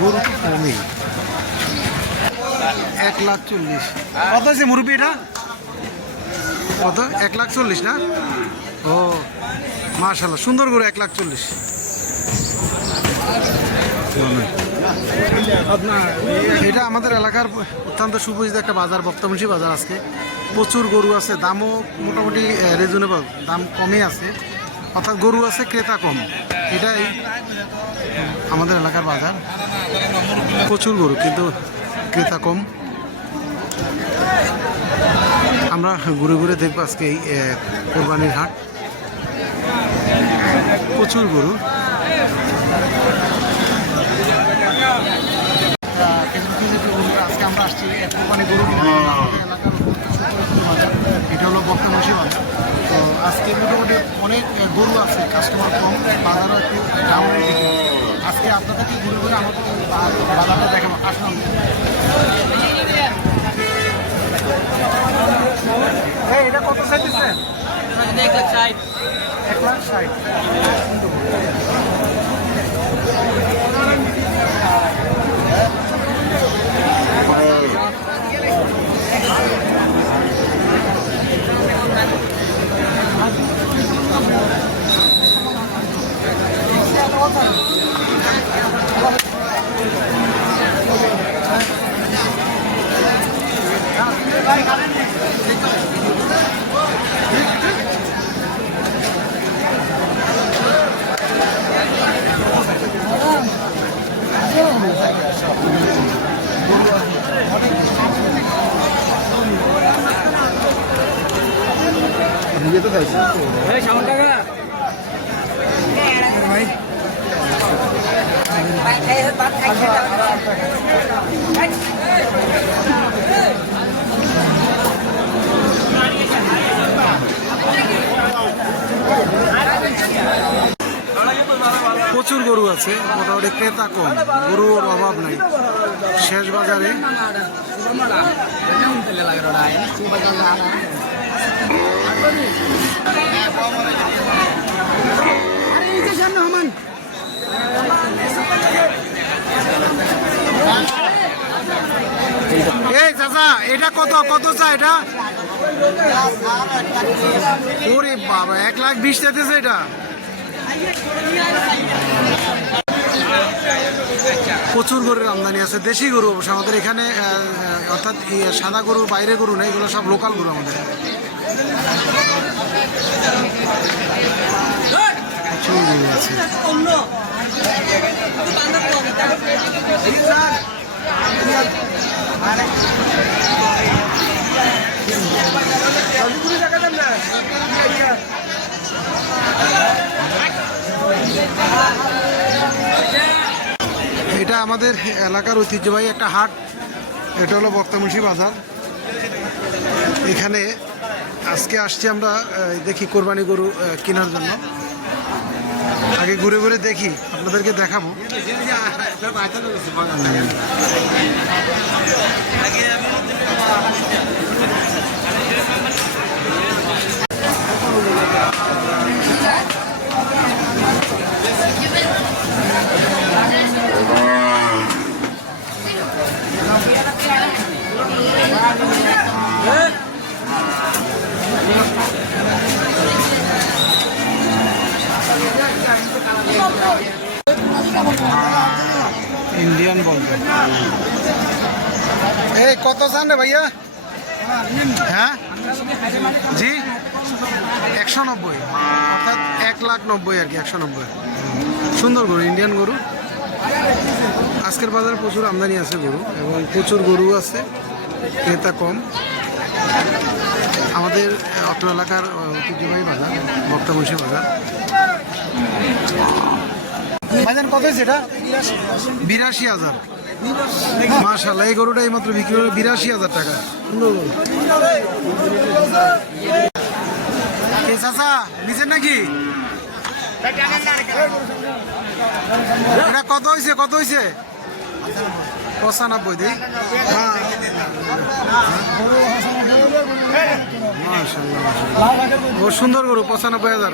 গরু তো কমই এক লাখ চল্লিশ। কত আছে মুরব্বী এটা? কত? এক লাখ চল্লিশ না? ও মার্শাল্লাহ সুন্দর গরু এক লাখ চল্লিশ। এটা আমাদের এলাকার অত্যন্ত সুপরিচিত একটা বাজার বক্তমুন্সী বাজার আজকে। প্রচুর গরু আছে দামও মোটামুটি রিজনেবল দাম কমই আছে। অর্থাৎ গরু আছে ক্রেতা কম। এটাই আমাদের এলাকার বাজার। প্রচুর গরু কিন্তু ক্রেতা কম। আমরা ঘুরে ঘুরে দেখব আজকে এই কোরবানির হাট। প্রচুর গরু। আজকে আমরা আসছি কোরবানি গরু কিনতে আমাদের এলাকার সুপরিচিত বাজার। এটা হলো বক্তমসী বাজার তো আজকে মোটামুটি অনেক গরু আছে কাস্টমার কম বাজারও একটু ডাউনের দিকে আজকে আপনাদেরকে ঘুরে ঘুরে আমাদের বাজারটা দেখাবো। আসলাম এটা কত চাইতেছে এক লাখ ষাট। প্রচুর গরু আছে মোটামুটি ক্রেতা কম গরুর অভাব নাই। শেষ বাজারে এটা কত? কত চা এটা? ওরে বাবা, এক লাখ বিশ চাইতেছে এটা। প্রচুর গরুর আমদানি আছে, দেশি গরু অবশ্য আমাদের এখানে অর্থাৎ সাদা গরু বাইরে গরু নেই এগুলো সব লোকাল গরু আমাদের। এটা আমাদের এলাকার ঐতিহ্যবাহী একটা হাট। এটা হলো বক্তামুন্সি বাজার। এখানে আজকে আসছি আমরা দেখি কোরবানি গরু কেনার জন্য। আগে ঘুরে ঘুরে দেখি আপনাদেরকে দেখাবো। এই কত চান রে ভাইয়া? হ্যাঁ? জি? একশো নব্বই। অর্থাৎ এক লাখ নব্বই আর কি একশো নব্বই। সুন্দর গরু ইন্ডিয়ান গরু। আজকের বাজারে প্রচুর আমদানি আছে গরু এবং প্রচুর গরু আছে ক্রেতা কম। আমাদের অত্র এলাকার ঐতিহ্যবাহী বাজার বক্তাবৈশী বাজার। বাজার কত হয়েছে এটা? বিরাশি হাজার। মার্শাল্লাহ এই গরুটা এই মাত্র বিক্রি হলো বিরাশি হাজার টাকা। চাচা নিচের নাকি? এটা কত হয়েছে কত হয়েছে পঁচানব্বই। ও সুন্দর গরু, পঁচানব্বই হাজার।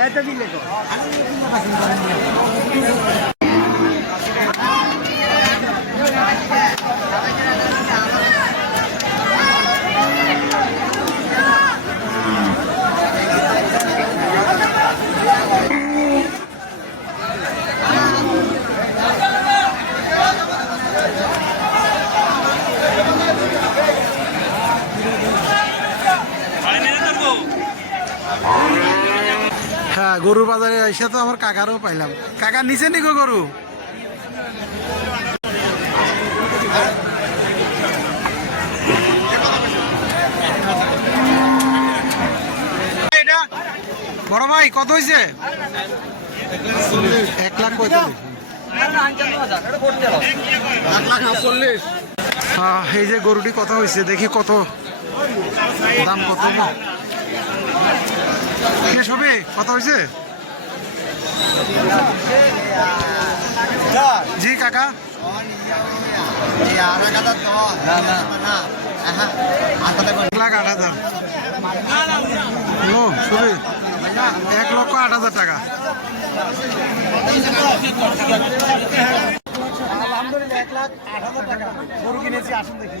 হ্যাঁ গরুর বাজারে এসে তো আমার কাকারও পাইলাম। কাকার নিচে নিকো গরু? বড় ভাই কত হয়েছে এক লাখ পঁয়তাল্লিশ। এই যে গরুটি কত হয়েছে দেখি কত। দাম কত শেষ হবে কত হয়েছে? জি, কাকা। আট হাজার। এক লক্ষ আট হাজার টাকা। আলহামদুলিল্লাহ, এক লাখ আট হাজার টাকা। গরু কিনেছি, আসুন দেখি।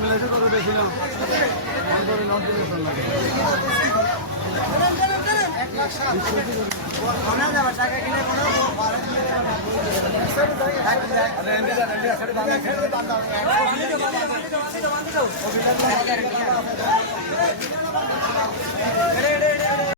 মিলাইছে তত বেশি না অভিনন্দন